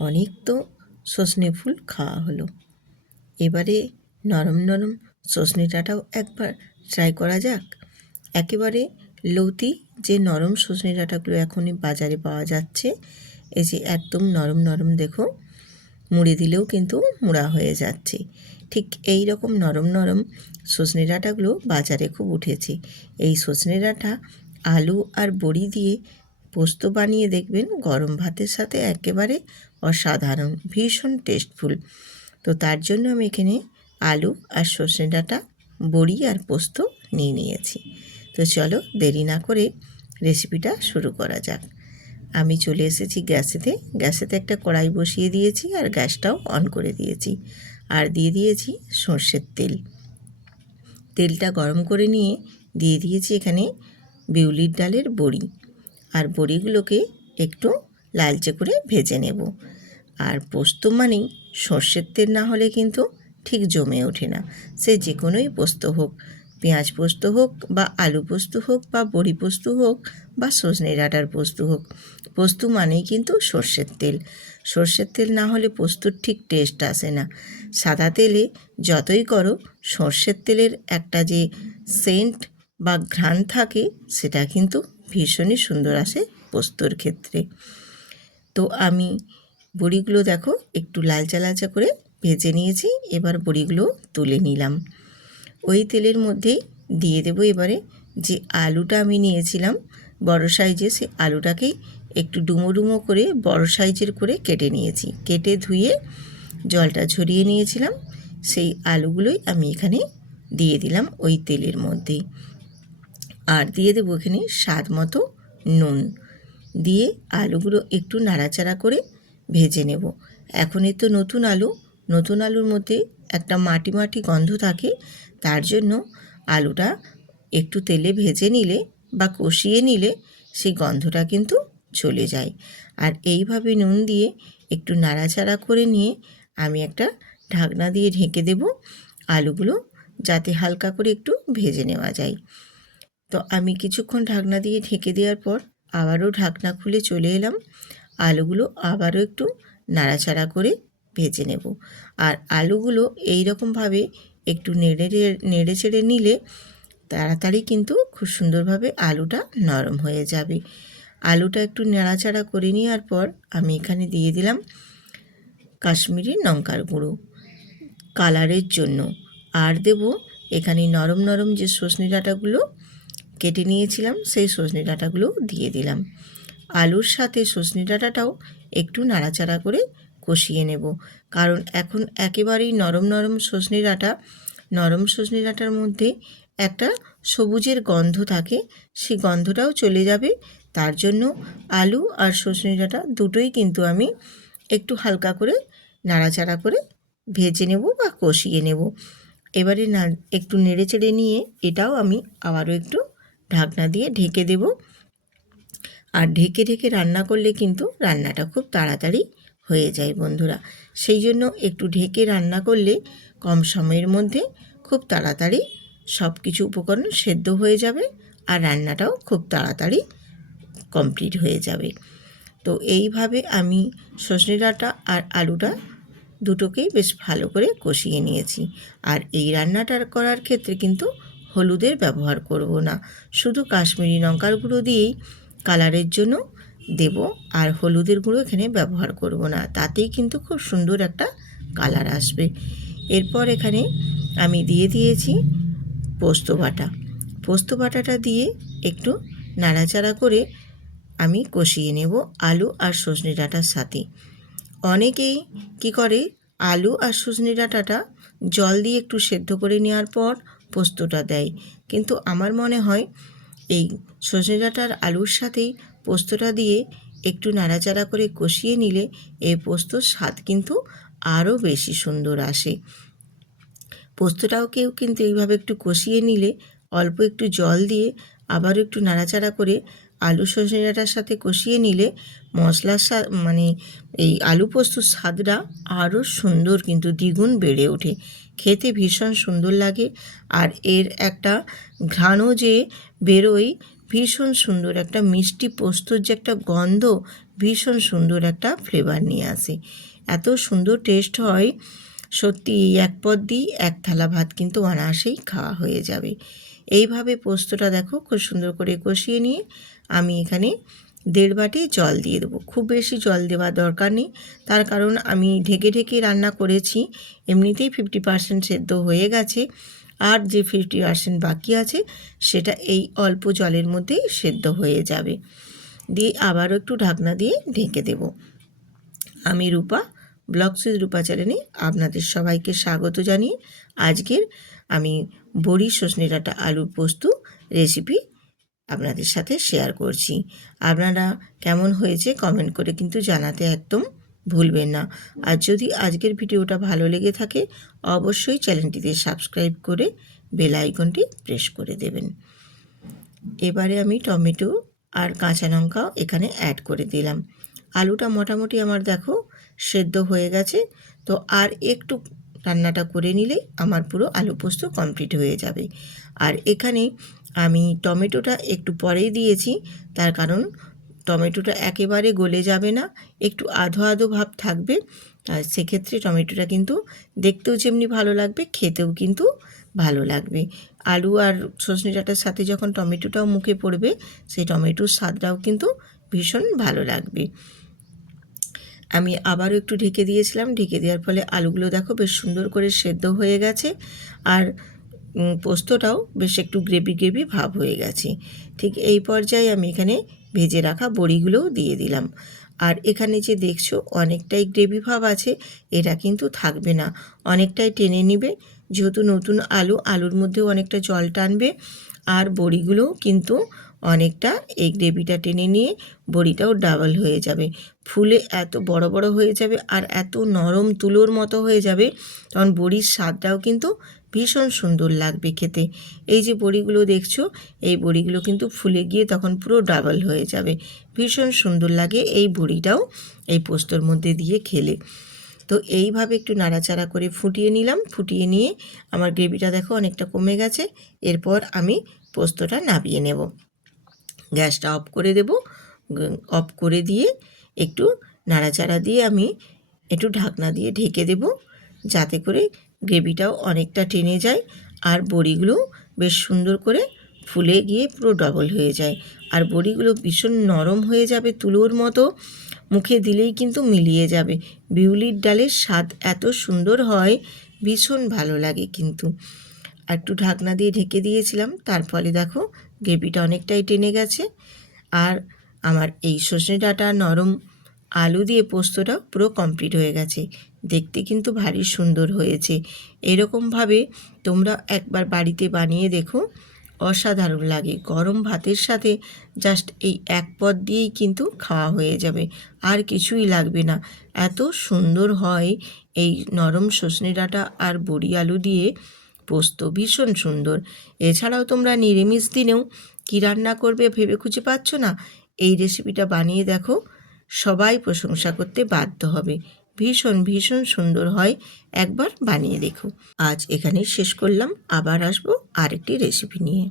অনেক তো সজনে ফুল খাওয়া হলো, এবারে নরম নরম সজনে ডাঁটাও একবার ট্রাই করা যাক। একেবারে লৌতি যে নরম সজনে ডাঁটাগুলো এখনই বাজারে পাওয়া যাচ্ছে, এই যে একদম নরম নরম, দেখো মুড়ে দিলেও কিন্তু মুড়া হয়ে যাচ্ছে। ঠিক এই রকম নরম নরম সজনে ডাঁটাগুলো বাজারে খুব উঠেছে। এই সজনে ডাঁটা আলু আর বড়ি দিয়ে পোস্ত বানিয়ে দেখবেন, গরম ভাতের সাথে একেবারে অসাধারণ, ভীষণ টেস্টফুল। তো তার জন্য আমি এখানে আলু আর সজনে ডাঁটা, বড়ি আর পোস্ত নিয়ে নিয়েছি। তো চলো দেরি না করে রেসিপিটা শুরু করা যাক। আমি চলে এসেছি গ্যাসেতে একটা কড়াই বসিয়ে দিয়েছি আর গ্যাসটাও অন করে দিয়েছি, আর দিয়ে দিয়েছি সর্ষের তেল। তেলটা গরম করে নিয়ে দিয়ে দিয়েছি এখানে বিউলির ডালের বড়ি, আর বড়িগুলোকে একটু লালচে করে ভেজে নেব। আর পোস্ত মানেই সর্ষের তেল না হলে কিন্তু ঠিক জমে ওঠে না। সে যে কোনোই পোস্ত হোক, পেঁয়াজ পোস্ত হোক বা আলু পোস্ত হোক বা বড়ি পোস্ত হোক বা সজনে ডাঁটার পোস্ত হোক, পোস্ত মানেই কিন্তু সর্ষের তেল। সর্ষের তেল না হলে পোস্তর ঠিক টেস্ট আসে না। সাদা তেলে যতই করো, সর্ষের তেলের একটা যে সেন্ট বা ঘ্রাণ থাকে, সেটা কিন্তু ভীষণই সুন্দর আসে পোস্তর ক্ষেত্রে। তো আমি বড়িগুলো দেখো একটু লালচা লালচা করে ভেজে নিয়েছি। এবার বড়িগুলো তুলে নিলাম। ওই তেলের মধ্যেই দিয়ে দেবো এবারে যে আলুটা আমি নিয়েছিলাম বড় সাইজে, সে আলুটাকেই একটু ডুমো ডুমো করে বড় সাইজের করে কেটে নিয়েছি। কেটে ধুয়ে জলটা ঝরিয়ে নিয়েছিলাম, সেই আলুগুলোই আমি এখানে দিয়ে দিলাম ওই তেলের মধ্যেই। আর দিয়ে দেবো এখানে স্বাদ মতো নুন দিয়ে আলুগুলো একটু নাড়াচাড়া করে ভেজে নেব। এখনই তো নতুন আলুর মধ্যে একটা মাটি মাটি গন্ধ থাকে, তার জন্য আলুটা একটু তেলে ভেজে নিলে বা কষিয়ে নিলে সেই গন্ধটা কিন্তু চলে যায়। আর এইভাবে নুন দিয়ে একটু নাড়াচাড়া করে নিয়ে আমি একটা ঢাকনা দিয়ে ঢেকে দেব, আলুগুলো যাতে হালকা করে একটু ভেজে নেওয়া যায়। তো আমি কিছুক্ষণ ঢাকনা দিয়ে ঢেকে দেওয়ার পর আবারও ঢাকনা খুলে চলে এলাম। আলুগুলো আবারও একটু নাড়াচাড়া করে ভেজে নেব। আর আলুগুলো এই রকমভাবে একটু নেড়ে চেড়ে নিলে তাড়াতাড়ি কিন্তু খুব সুন্দরভাবে আলুটা নরম হয়ে যাবে। আলুটা একটু নাড়াচাড়া করে নেওয়ার পর আমি এখানে দিয়ে দিলাম কাশ্মীরি লঙ্কার গুঁড়ো কালারের জন্য, আর দেব এখানে নরম নরম যে সজনে ডাঁটাগুলো কেটে নিয়েছিলাম, সেই সজনে ডাঁটাগুলো দিয়ে দিলাম। আলুর সাথে সজনে ডাঁটাটাও একটু নাড়াচাড়া করে কষিয়ে নেব, কারণ এখন একেবারেই নরম সজনে ডাঁটার মধ্যে একটা সবুজের গন্ধ থাকে, সেই গন্ধটাও চলে যাবে। তার জন্য আলু আর সজনে ডাঁটা দুটোই কিন্তু আমি একটু হালকা করে নাড়াচাড়া করে ভেজে নেব বা কষিয়ে নেব। এবারে একটু নেড়ে চেড়ে নিয়ে এটাও আমি আবারও একটু ঢাকনা দিয়ে ঢেকে দেব। আর ঢেকে ঢেকে রান্না করলে কিন্তু রান্নাটা খুব তাড়াতাড়ি হয়ে যায় বন্ধুরা। সেই জন্য একটু ঢেকে রান্না করলে কম সময়ের মধ্যে খুব তাড়াতাড়ি সব কিছু উপকরণ সেদ্ধ হয়ে যাবে, আর রান্নাটাও খুব তাড়াতাড়ি কমপ্লিট হয়ে যাবে। তো এইভাবে আমি সজনে ডাঁটা আর আলুটা দুটোকেই বেশ ভালো করে কষিয়ে নিয়েছি। আর এই রান্নাটা করার ক্ষেত্রে কিন্তু হলুদের ব্যবহার করব না, শুধু কাশ্মীরি লঙ্কার গুঁড়ো দিয়েই কালারের জন্য দেব, আর হলুদের গুঁড়ো এখানে ব্যবহার করব না, তাতেই কিন্তু খুব সুন্দর একটা কালার আসবে। এরপর এখানে আমি দিয়ে দিয়েছি পোস্ত বাটাটা দিয়ে একটু নাড়াচাড়া করে আমি কষিয়ে নেব আলু আর সজনে ডাঁটার সাথে। অনেকেই কি করে, আলু আর সজনে ডাঁটাটা জল দিয়ে একটু সেদ্ধ করে নেওয়ার পর পোস্তটা দেয়, কিন্তু আমার মনে হয় এই সজনে ডাঁটার আলুর সাথেই পোস্তটা দিয়ে একটু নাড়াচাড়া করে কষিয়ে নিলে এই পোস্তর স্বাদ কিন্তু আরও বেশি সুন্দর আসে। পোস্তটাকেও কিন্তু এইভাবে একটু কষিয়ে নিলে অল্প একটু জল দিয়ে আবারও একটু নাড়াচাড়া করে আলু সজনে ডাঁটার সাথে কষিয়ে নিলে মশলার স্বাদ মানে এই আলু পোস্তর স্বাদটা আরও সুন্দর কিন্তু দ্বিগুণ বেড়ে ওঠে, খেতে ভীষণ সুন্দর লাগে। আর এর একটা ঘ্রাণও যে বেরোয় ভীষণ সুন্দর একটা মিষ্টি পোস্তর যে একটা গন্ধ, ভীষণ সুন্দর একটা ফ্লেভার নিয়ে আসে। এত সুন্দর টেস্ট হয়, সত্যি এই এক পদ দিয়ে এক থালা ভাত কিন্তু অনায়াসেই খাওয়া হয়ে যাবে। এইভাবে পোস্তটা দেখো খুব সুন্দর করে কষিয়ে নিয়ে আমি এখানে 1.5 বাটি জল দিয়ে দেবো। খুব বেশি জল দেওয়ার দরকার নেই, তার কারণ আমি ঢেকে ঢেকে রান্না করেছি, এমনিতেই 50% সেদ্ধ হয়ে গেছে, আর যে 50% বাকি আছে সেটা এই অল্প জলের মধ্যেই সেদ্ধ হয়ে যাবে। দিয়ে আবারও একটু ঢাকনা দিয়ে ঢেকে দেব। আমি রূপা, ব্লগস উইথ রূপা চ্যানেলে আপনাদের সবাইকে স্বাগত জানিয়ে আজকের আমি বড়ি সজনে ডাঁটা আলুর পোস্ত রেসিপি আপনাদের সাথে শেয়ার করছি। আপনারা কেমন হয়েছে কমেন্ট করে কিন্তু জানাতে একদম ভুলবেন না। আর যদি আজকের ভিডিওটা ভালো লেগে থাকে অবশ্যই চ্যানেলটিতে সাবস্ক্রাইব করে বেল আইকনটি প্রেস করে দেবেন। এবারে আমি টমেটো আর কাঁচা লঙ্কাও এখানে অ্যাড করে দিলাম। আলুটা মোটামুটি আমার দেখো সেদ্ধ হয়ে গেছে, তো আর একটু রান্নাটা করে নিলেই আমার পুরো আলু পোস্ত কমপ্লিট হয়ে যাবে। আর এখানে আমি টমেটোটা একটু পরেই দিয়েছি, তার কারণ টমেটোটা একেবারে গলে যাবে না, একটু আধো আধো ভাব থাকবে। আর সেক্ষেত্রে টমেটোটা কিন্তু দেখতেও যেমনি ভালো লাগবে, খেতেও কিন্তু ভালো লাগবে। আলু আর সজনে ডাঁটার সাথে যখন টমেটোটাও মুখে পড়বে, সেই টমেটোর স্বাদটাও কিন্তু ভীষণ ভালো লাগবে। আমি আবারও একটু ঢেকে দিয়েছিলাম, ঢেকে দেওয়ার ফলে আলুগুলো দেখো বেশ সুন্দর করে সেদ্ধ হয়ে গেছে, আর পোস্তটাও বেশ একটু গ্রেভি গ্রেভি ভাব হয়ে গেছে। ঠিক এই পর্যায়ে আমি এখানে ভেজে রাখা বড়িগুলোও দিয়ে দিলাম। আর এখানে যে দেখছো অনেকটাই গ্রেভি ভাব আছে, এটা কিন্তু থাকবে না, অনেকটাই টেনে নিবে, যেহেতু নতুন আলুর মধ্যেও অনেকটা জল টানবে, আর বড়িগুলোও কিন্তু অনেকটা এই গ্রেভিটা টেনে নিয়ে বড়িটাও ডাবল হয়ে যাবে, ফুলে এত বড় বড় হয়ে যাবে আর এত নরম তুলোর মতো হয়ে যাবে, তখন বড়ির স্বাদটাও কিন্তু ভীষণ সুন্দর লাগবে খেতে। এই যে বড়িগুলো দেখছো, এই বড়িগুলো কিন্তু ফুলে গিয়ে তখন পুরো ডাবল হয়ে যাবে, ভীষণ সুন্দর লাগে এই বড়িটাও এই পোস্তর মধ্যে দিয়ে খেলে। তো এইভাবে একটু নাড়াচাড়া করে ফুটিয়ে নিলাম, ফুটিয়ে নিয়ে আমার গ্রেভিটা দেখো অনেকটা কমে গেছে। এরপর আমি পোস্তটা নামিয়ে নেব, গ্যাসটা অফ করে দেব। অফ করে দিয়ে একটু নাড়াচাড়া দিয়ে আমি একটু ঢাকনা দিয়ে ঢেকে দেব, যাতে করে গ্রেভিটাও অনেকটা টেনে যায় আর বড়িগুলো বেশ সুন্দর করে ফুলে গিয়ে পুরো ডবল হয়ে যায়। আর বড়িগুলো ভীষণ নরম হয়ে যাবে, তুলোর মতো, মুখে দিলেই কিন্তু মিলিয়ে যাবে। বিউলির ডালের স্বাদ এত সুন্দর হয়, ভীষণ ভালো লাগে কিন্তু। আর একটু ঢাকনা দিয়ে ঢেকে দিয়েছিলাম, তার ফলে দেখো গ্রেভিটা অনেকটাই টেনে গেছে, আর আমার এই সজনে ডাঁটা নরম আলু দিয়ে পোস্তটা পুরো কমপ্লিট হয়ে গেছে। দেখতে কিন্তু ভারী সুন্দর হয়েছে। এরকমভাবে তোমরা একবার বাড়িতে বানিয়ে দেখো, অসাধারণ লাগে। গরম ভাতের সাথে জাস্ট এই এক পদ দিয়েই কিন্তু খাওয়া হয়ে যাবে, আর কিছুই লাগবে না। এত সুন্দর হয় এই নরম সজনে ডাঁটা আর বড়ি আলু দিয়ে পোস্ত, ভীষণ সুন্দর। এছাড়াও তোমরা নিরামিষ দিনেও কী রান্না করবে ভেবে খুঁজে পাচ্ছ না, এই রেসিপিটা বানিয়ে দেখো, সবাই প্রশংসা করতে বাধ্য হবে। ভীষণ ভীষণ সুন্দর হয়, একবার বানিয়ে দেখো। আজ এখানেই শেষ করলাম, আবার আসবো আরেকটি রেসিপি নিয়ে।